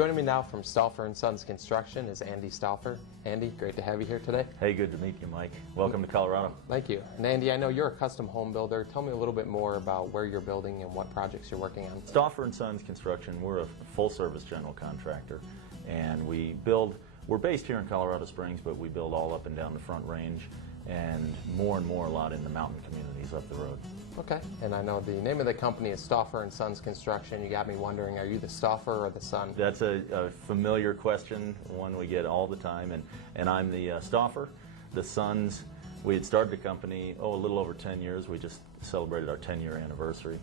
Joining me now from Stauffer & Sons Construction is Andy Stauffer. Andy, great to have you here today. Hey, good to meet you, Mike. Welcome to Colorado. Thank you. And Andy, I know you're a custom home builder. Tell me a little bit more about where you're building and what projects you're working on. Stauffer & Sons Construction, we're a full-service general contractor, and we're based here in Colorado Springs, but we build all up and down the Front Range, and more a lot in the mountain communities up the road. Okay, and I know the name of the company is Stauffer & Sons Construction. You got me wondering, are you the Stauffer or the son? That's a familiar question, one we get all the time, and I'm the Stauffer. The Sons, we had started the company, a little over 10 years. We just celebrated our 10-year anniversary.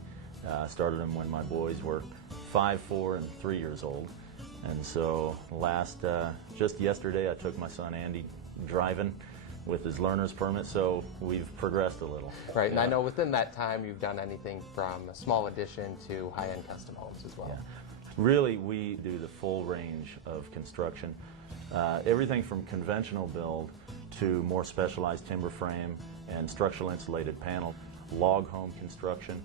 Started them when my boys were 5, 4, and 3 years old. And so just yesterday, I took my son Andy driving with his learner's permit, so we've progressed a little. Right, and I know within that time you've done anything from a small addition to high-end custom homes as well. Yeah. Really, we do the full range of construction. Everything from conventional build to more specialized timber frame and structural insulated panel, log home construction.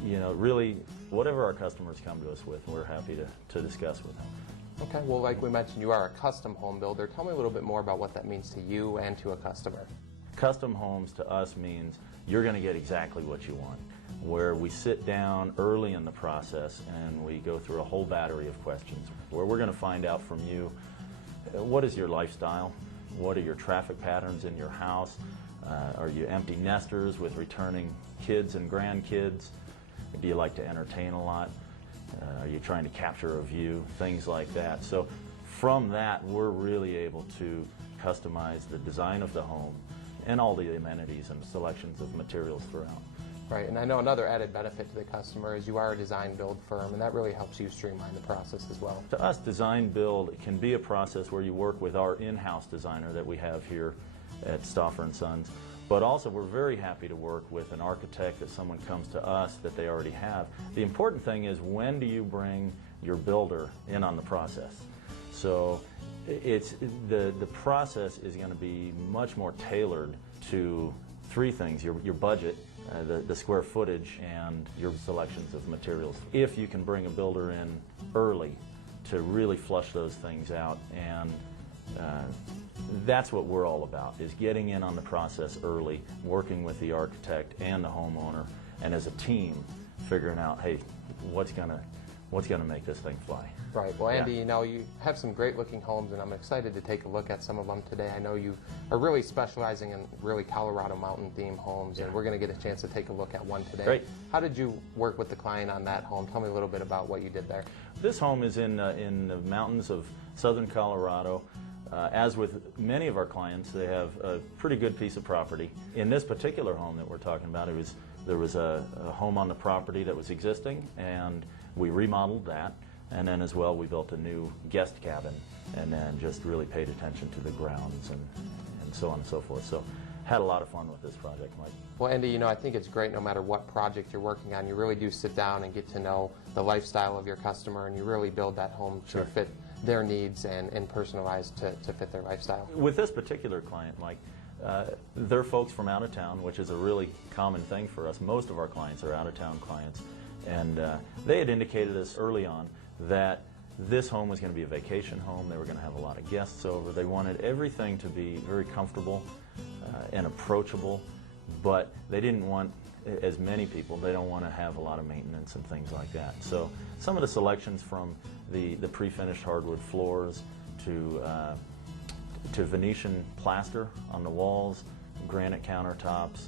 Really, whatever our customers come to us with, we're happy to discuss with them. Okay, well, like we mentioned, you are a custom home builder. Tell me a little bit more about what that means to you and to a customer. Custom homes to us means you're going to get exactly what you want, where we sit down early in the process and we go through a whole battery of questions, where we're going to find out from you, what is your lifestyle? What are your traffic patterns in your house? Are you empty nesters with returning kids and grandkids? Do you like to entertain a lot? Are you trying to capture a view? Things like that. So from that, we're really able to customize the design of the home and all the amenities and selections of materials throughout. Right, and I know another added benefit to the customer is you are a design build firm, and that really helps you streamline the process as well. To us, design build can be a process where you work with our in-house designer that we have here at Stauffer & Sons. But also, we're very happy to work with an architect if someone comes to us that they already have. The important thing is, when do you bring your builder in on the process? So the process is going to be much more tailored to three things: your budget, the square footage, and your selections of materials. If you can bring a builder in early to really flush those things out, and that's what we're all about, is getting in on the process early, working with the architect and the homeowner, and as a team, figuring out, hey, what's gonna make this thing fly. Right. Well, Andy, you have some great-looking homes, and I'm excited to take a look at some of them today. I know you are really specializing in really Colorado mountain-themed homes, and we're going to get a chance to take a look at one today. Great. How did you work with the client on that home? Tell me a little bit about what you did there. This home is in the mountains of southern Colorado. As with many of our clients, they have a pretty good piece of property. In this particular home that we're talking about, there was a home on the property that was existing, and we remodeled that, and then as well we built a new guest cabin, and then just really paid attention to the grounds and so on and so forth. So had a lot of fun with this project, Mike. Well, Andy, I think it's great no matter what project you're working on, you really do sit down and get to know the lifestyle of your customer, and you really build that home to fit their needs and personalized to fit their lifestyle. With this particular client, Mike, they're folks from out of town, which is a really common thing for us. Most of our clients are out-of-town clients, and they had indicated us early on that this home was going to be a vacation home. They were going to have a lot of guests over. They wanted everything to be very comfortable and approachable, but they didn't want as many people. They don't want to have a lot of maintenance and things like that. So some of the selections, from the pre-finished hardwood floors to Venetian plaster on the walls, granite countertops,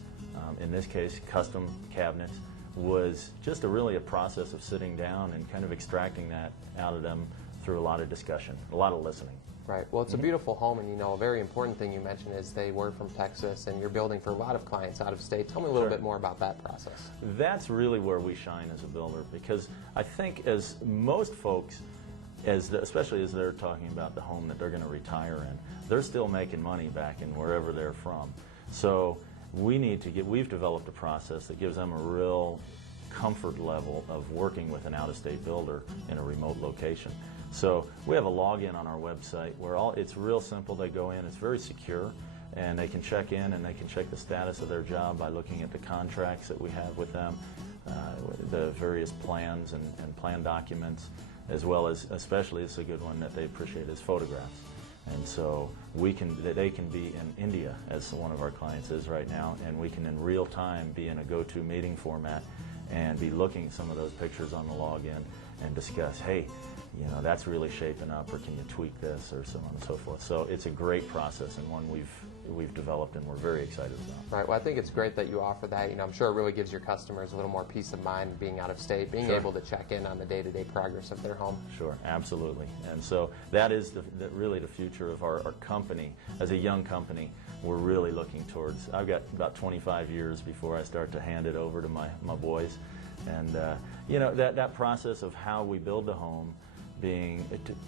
in this case custom cabinets, was just really a process of sitting down and kind of extracting that out of them through a lot of discussion, a lot of listening. Right. Well, it's a beautiful home, and a very important thing you mentioned is they were from Texas, and you're building for a lot of clients out of state. Tell me a little bit more about that process. That's really where we shine as a builder, because I think as most folks, especially as they're talking about the home that they're going to retire in, they're still making money back in wherever they're from. So we've developed a process that gives them a real comfort level of working with an out-of-state builder in a remote location. So we have a login on our website where it's real simple. They go in, it's very secure, and they can check in and they can check the status of their job by looking at the contracts that we have with them, the various plans and plan documents, as well as, especially, it's a good one that they appreciate, is photographs. And so they can be in India, as one of our clients is right now, and we can in real time be in a go-to meeting format and be looking at some of those pictures on the login and discuss, hey, you know, that's really shaping up, or can you tweak this, or so on and so forth. So it's a great process, and one we've developed and we're very excited about. Right. Well, I think it's great that you offer that. You know, I'm sure it really gives your customers a little more peace of mind being out of state, being able to check in on the day-to-day progress of their home. Sure, absolutely. And so that is really the future of our company. As a young company, we're really looking towards, I've got about 25 years before I start to hand it over to my boys. And you know, that process of how we build the home,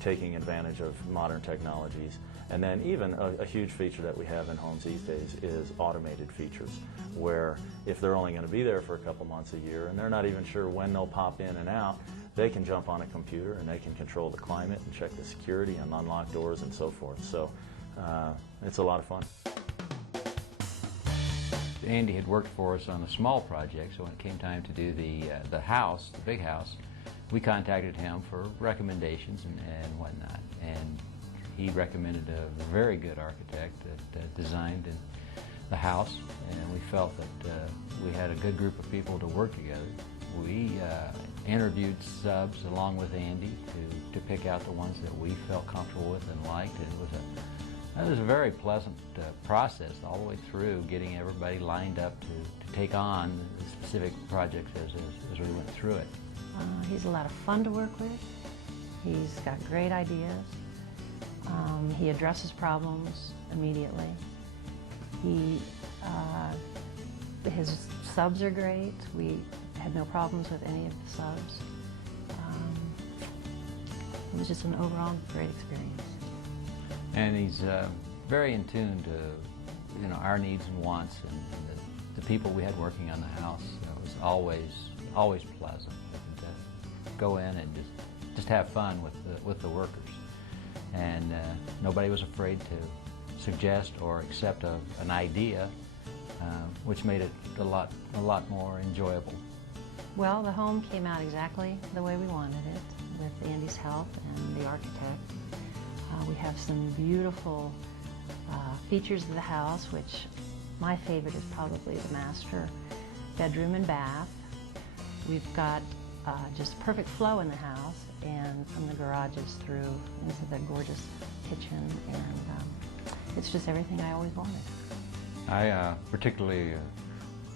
taking advantage of modern technologies. And then even a huge feature that we have in homes these days is automated features, where if they're only going to be there for a couple months a year and they're not even sure when they'll pop in and out, they can jump on a computer and they can control the climate and check the security and unlock doors and so forth. So it's a lot of fun. Andy had worked for us on a small project, so when it came time to do the house, the big house, we contacted him for recommendations and whatnot. And he recommended a very good architect that designed the house, and we felt that we had a good group of people to work together. We interviewed subs along with Andy to pick out the ones that we felt comfortable with and liked. And it was a very pleasant process all the way through, getting everybody lined up to take on the specific projects as we went through it. He's a lot of fun to work with. He's got great ideas. He addresses problems immediately. His subs are great. We had no problems with any of the subs. It was just an overall great experience. And he's very in tune to, you know, our needs and wants, and the people we had working on the house. It was always pleasant. Go in and just have fun with the workers. And nobody was afraid to suggest or accept an idea, which made it a lot more enjoyable. Well, the home came out exactly the way we wanted it, with Andy's help and the architect. We have some beautiful features of the house, which my favorite is probably the master bedroom and bath. We've got just perfect flow in the house, and from the garages through into the gorgeous kitchen, and it's just everything I always wanted. I particularly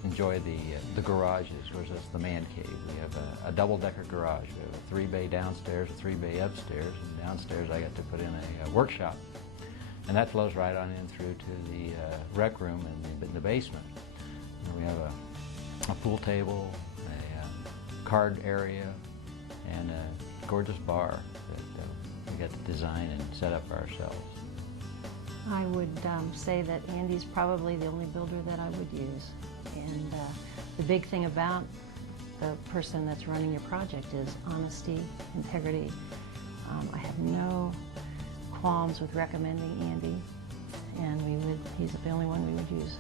enjoy the garages, which is the man cave. We have a double-decker garage. We have a 3-bay downstairs, a 3-bay upstairs, and downstairs I got to put in a workshop, and that flows right on in through to the rec room and the basement. And we have a pool table, a card area, and a gorgeous bar that we got to design and set up ourselves. I would say that Andy's probably the only builder that I would use. And the big thing about the person that's running your project is honesty, integrity. I have no qualms with recommending Andy, and he's the only one we would use.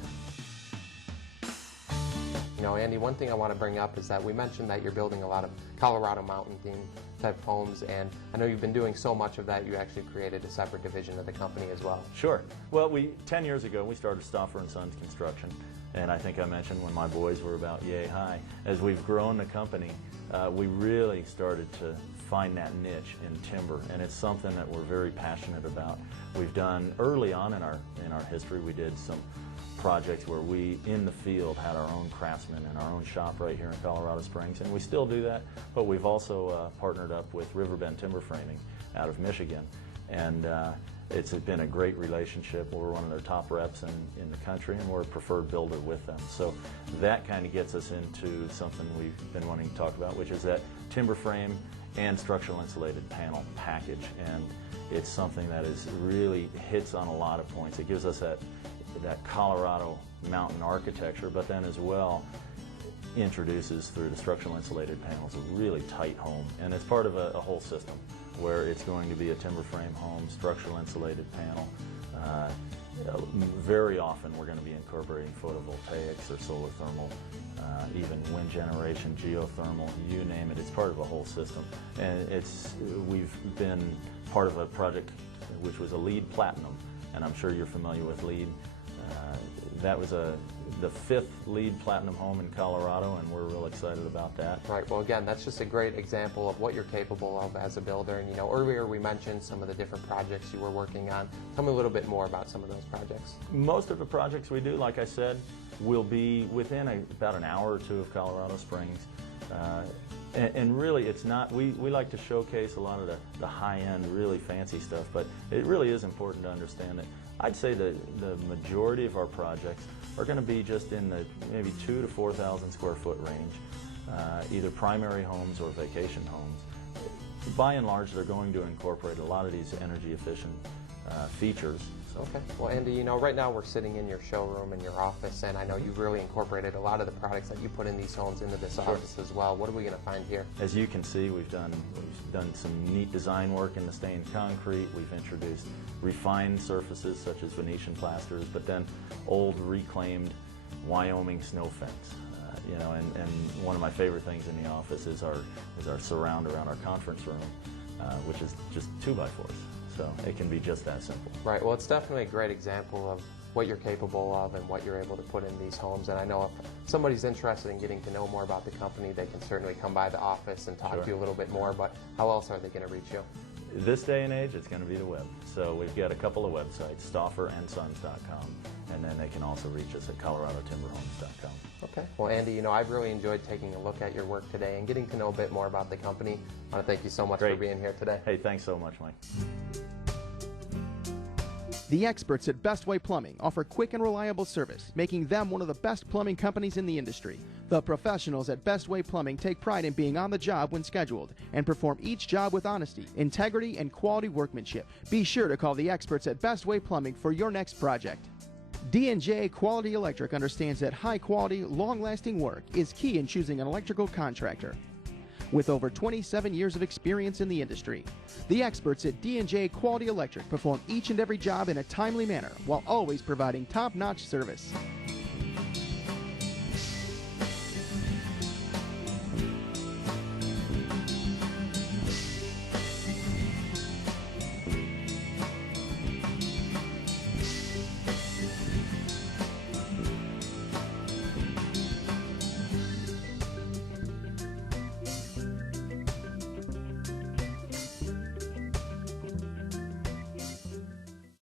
You know, Andy, one thing I want to bring up is that we mentioned that you're building a lot of Colorado mountain theme type homes, and I know you've been doing so much of that, you actually created a separate division of the company as well. Sure. Well, 10 years ago, we started Stauffer & Sons Construction, and I think I mentioned when my boys were about yay high. As we've grown the company, we really started to find that niche in timber, and it's something that we're very passionate about. We've done, early on in our history, we did some projects where we, in the field, had our own craftsmen in our own shop right here in Colorado Springs, and we still do that, but we've also partnered up with Riverbend Timber Framing out of Michigan, and it's been a great relationship. We're one of their top reps in the country, and we're a preferred builder with them. So that kind of gets us into something we've been wanting to talk about, which is that timber frame and structural insulated panel package, and it's something that really hits on a lot of points. It gives us that Colorado mountain architecture, but then as well introduces through the structural insulated panels a really tight home, and it's part of a whole system where it's going to be a timber frame home, structural insulated panel, Very often we're going to be incorporating photovoltaics or solar thermal, even wind generation, geothermal, you name it. It's part of a whole system. And we've been part of a project which was a LEED Platinum, and I'm sure you're familiar with LEED. That was the 5th LEED Platinum home in Colorado, and we're real excited about that. Right. Well, again, that's just a great example of what you're capable of as a builder. And earlier we mentioned some of the different projects you were working on. Tell me a little bit more about some of those projects. Most of the projects we do, like I said, will be within about an hour or two of Colorado Springs. And really, it's not, we like to showcase a lot of the high-end, really fancy stuff, but it really is important to understand that I'd say the majority of our projects are going to be just in the maybe 2,000 to 4,000 square foot range, either primary homes or vacation homes. By and large, they're going to incorporate a lot of these energy efficient features. Okay. Well, Andy, right now we're sitting in your showroom in your office, and I know you've really incorporated a lot of the products that you put in these homes into this office as well. What are we going to find here? As you can see, we've done some neat design work in the stained concrete. We've introduced refined surfaces such as Venetian plasters, but then old reclaimed Wyoming snow fence. And one of my favorite things in the office is our surround around our conference room, which is just 2x4s. So it can be just that simple. Right. Well, it's definitely a great example of what you're capable of and what you're able to put in these homes. And I know if somebody's interested in getting to know more about the company, they can certainly come by the office and talk to you a little bit more. But how else are they going to reach you? This day and age, it's going to be the web. So we've got a couple of websites, stofferandsons.com, and then they can also reach us at coloradotimberhomes.com. Okay. Well, Andy, I've really enjoyed taking a look at your work today and getting to know a bit more about the company. I want to thank you so much for being here today. Hey, thanks so much, Mike. The experts at Best Way Plumbing offer quick and reliable service, making them one of the best plumbing companies in the industry. The professionals at Best Way Plumbing take pride in being on the job when scheduled and perform each job with honesty, integrity, and quality workmanship. Be sure to call the experts at Best Way Plumbing for your next project. D&J Quality Electric understands that high-quality, long-lasting work is key in choosing an electrical contractor. With over 27 years of experience in the industry, the experts at D&J Quality Electric perform each and every job in a timely manner while always providing top-notch service.